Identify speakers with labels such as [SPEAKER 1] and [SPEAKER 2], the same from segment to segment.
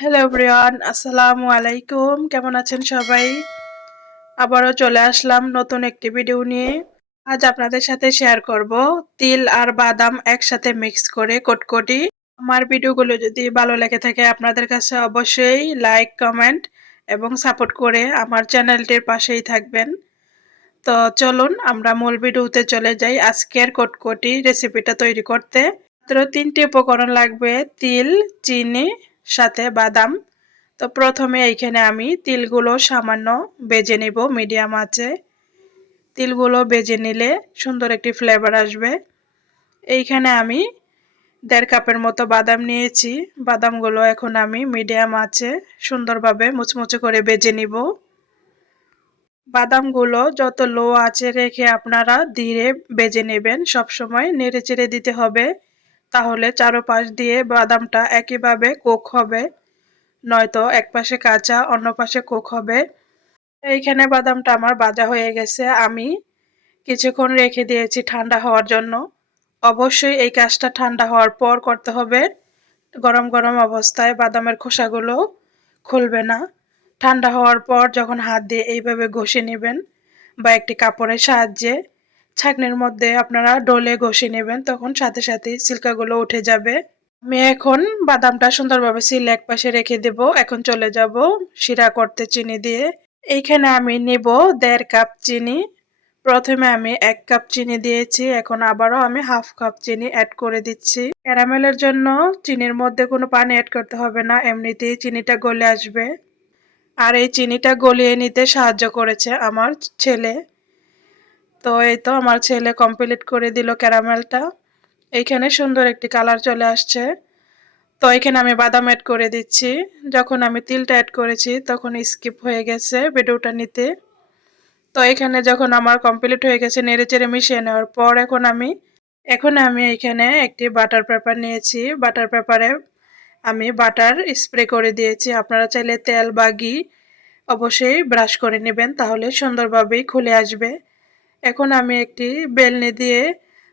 [SPEAKER 1] Hello everyone আসসালামু আলাইকুম কেমন আছেন সবাই? আবারও চলে আসলাম নতুন একটি ভিডিও নিয়ে। আজ আপনাদের সাথে শেয়ার করব তিল আর বাদাম একসাথে মিক্স করে কটকটি। আমার ভিডিওগুলো যদি ভালো লেগে থাকে, আপনাদের কাছে অবশ্যই লাইক কমেন্ট এবং সাপোর্ট করে আমার চ্যানেলটির পাশেই থাকবেন। তো চলুন, আমরা মূল ভিডিওতে চলে যাই আজকের কটকটি রেসিপিটা তৈরি করতে। মাত্র তিনটি উপকরণ লাগবে, তিল, চিনি সাথে বাদাম। তো প্রথমে এইখানে আমি তিলগুলো সামান্য বেজে নিব, মিডিয়াম আছে। তিলগুলো বেজে নিলে সুন্দর একটি ফ্লেভার আসবে। এইখানে আমি দেড় কাপের মতো বাদাম নিয়েছি। বাদামগুলো এখন আমি মিডিয়াম আছে, সুন্দরভাবে মুচমুচে করে বেজে নিব। বাদামগুলো যত লো আছে রেখে আপনারা ধীরে বেজে নেবেন। সবসময় নেড়ে চেড়ে দিতে হবে। তাহলে চারোপাশ দিয়ে বাদামটা একইভাবে কোক হবে। নয়তো এক পাশে কাঁচা, অন্য পাশে কোক হবে। এইখানে বাদামটা আমার বাজা হয়ে গেছে। আমি কিছুক্ষণ রেখে দিয়েছি ঠান্ডা হওয়ার জন্য। অবশ্যই এই কাজটা ঠান্ডা হওয়ার পর করতে হবে। গরম গরম অবস্থায় বাদামের খোসাগুলো খুলবে না। ঠান্ডা হওয়ার পর যখন হাত দিয়ে এইভাবে ঘষে নেবেন বা একটি কাপড়ের সাহায্যে ছাকনির মধ্যে আপনারা ডলে ঘষে নেবেন, তখন সাথে সাথে সিল্কাগুলো উঠে যাবে। আমি এখন বাদামটা সুন্দরভাবে সিল এক পাশে রেখে দেব, এখন চলে যাব শিরা করতে চিনি দিয়ে। এইখানে আমি নেব দেড় কাপ চিনি। প্রথমে আমি এক কাপ চিনি দিয়েছি, এখন আবারও আমি হাফ কাপ চিনি অ্যাড করে দিচ্ছি। ক্যারামেলের জন্য চিনির মধ্যে কোনো পানি অ্যাড করতে হবে না, এমনিতেই চিনিটা গলে আসবে। আর এই চিনিটা গলিয়ে নিতে সাহায্য করেছে আমার ছেলে। তো এই তো আমার ছেলে কমপ্লিট করে দিল ক্যারামেলটা। এইখানে সুন্দর একটি কালার চলে আসছে। তো এখানে আমি বাদাম অ্যাড করে দিচ্ছি। যখন আমি তিলটা অ্যাড করেছি, তখন স্কিপ হয়ে গেছে ভিডিওটা নিতে। তো এখানে যখন আমার কমপ্লিট হয়ে গেছে নেড়ে চেড়ে মিশিয়ে নেওয়ার পর এখন আমি এখন আমি এখানে একটি বাটার পেপার নিয়েছি। বাটার পেপারে আমি বাটার স্প্রে করে দিয়েছি। আপনারা চাইলে তেল বা ঘি অবশ্যই ব্রাশ করে নেবেন, তাহলে সুন্দরভাবেই খুলে আসবে। এখন আমি একটি বেলনি দিয়ে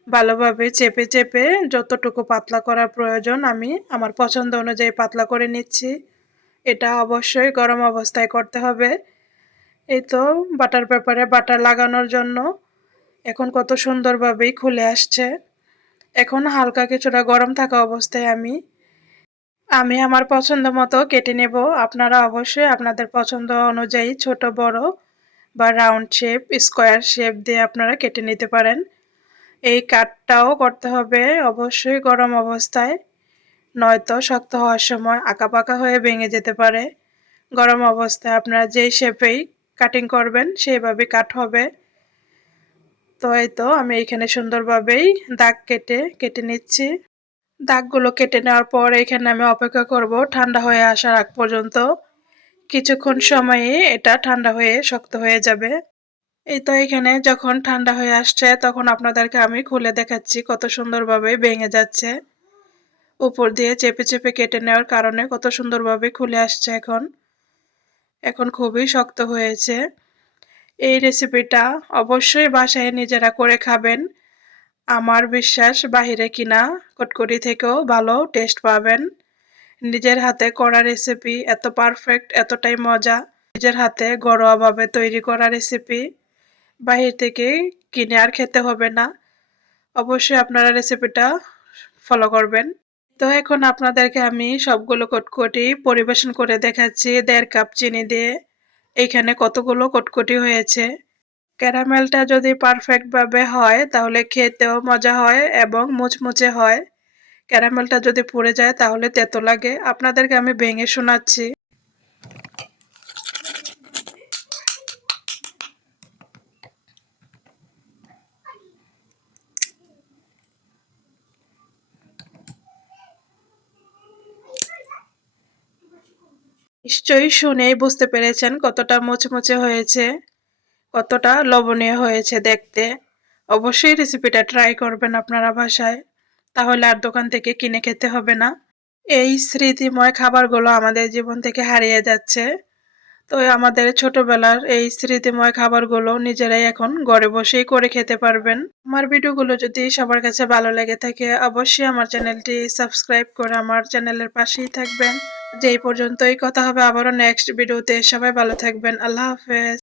[SPEAKER 1] ভালোভাবে চেপে চেপে যতটুকু পাতলা করার প্রয়োজন আমি আমার পছন্দ অনুযায়ী পাতলা করে নিচ্ছি। এটা অবশ্যই গরম অবস্থায় করতে হবে। এই তো বাটার পেপারে বাটার লাগানোর জন্য এখন কত সুন্দরভাবেই খুলে আসছে। এখন হালকা কিছুটা গরম থাকা অবস্থায় আমি আমি আমার পছন্দ মতো কেটে নেব। আপনারা অবশ্যই আপনাদের পছন্দ অনুযায়ী ছোট, বড় বা রাউন্ড শেপ স্কোয়ার শেপ দিয়ে আপনারা কেটে নিতে পারেন। এই কাটটাও করতে হবে অবশ্যই গরম অবস্থায়, নয়তো শক্ত হওয়ার সময় আঁকা পাকা হয়ে ভেঙে যেতে পারে। গরম অবস্থায় আপনারা যেই শেপেই কাটিং করবেন, সেইভাবে কাট হবে। তো এই তো আমি এখানে সুন্দরভাবেই দাগ কেটে কেটে নিচ্ছি। দাগগুলো কেটে নেওয়ার পর এখানে আমি অপেক্ষা করব ঠান্ডা হয়ে আসার আগ পর্যন্ত। কিছুক্ষণ সময়ে এটা ঠান্ডা হয়ে শক্ত হয়ে যাবে। এই তো এখানে যখন ঠান্ডা হয়ে আসছে, তখন আপনাদেরকে আমি খুলে দেখাচ্ছি কত সুন্দরভাবে ভেঙে যাচ্ছে। উপর দিয়ে চেপে চেপে কেটে নেওয়ার কারণে কত সুন্দরভাবে খুলে আসছে এখন। এখন খুবই শক্ত হয়েছে। এই রেসিপিটা অবশ্যই বাসায় নিজেরা করে খাবেন। আমার বিশ্বাস বাহিরে কিনা কটকটি থেকেও ভালো টেস্ট পাবেন। নিজের হাতে করা রেসিপি এত পারফেক্ট এতটাই মজা। নিজের হাতে ঘরোয়াভাবে তৈরি করা রেসিপি বাহির থেকে কিনে আর খেতে হবে না। অবশ্যই আপনারা রেসিপিটা ফলো করবেন। তো এখন আপনাদেরকে আমি সবগুলো কটকটি পরিবেশন করে দেখাচ্ছি। দেড় কাপ চিনি দিয়ে এইখানে কতগুলো কটকটি হয়েছে। ক্যারামেলটা যদি পারফেক্টভাবে হয়, তাহলে খেতেও মজা হয় এবং মুচমুচে হয়। ক্যারামেলটা যদি পড়ে যায় তাহলে তেতো লাগে। আপনাদেরকে আমি ভেঙে শোনাচ্ছি। নিশ্চয়ই শুনেই বুঝতে পেরেছেন কতটা মুচমুচে হয়েছে, কতটা লবণীয় হয়েছে দেখতে। অবশ্যই রেসিপিটা ট্রাই করবেন আপনারা বাসায়। তাহলে আর দোকান থেকে কিনে খেতে হবে না। এই স্মৃতিময় খাবারগুলো আমাদের জীবন থেকে হারিয়ে যাচ্ছে। তো আমাদের ছোটবেলার এই স্মৃতিময় খাবারগুলো নিজেরাই এখন ঘরে বসেই করে খেতে পারবেন। আমার ভিডিওগুলো যদি সবার কাছে ভালো লেগে থাকে, অবশ্যই আমার চ্যানেলটি সাবস্ক্রাইব করে আমার চ্যানেলের পাশেই থাকবেন। যে এই পর্যন্তই, কথা হবে আবারও নেক্সট ভিডিওতে। সবাই ভালো থাকবেন, আল্লাহ হাফেজ।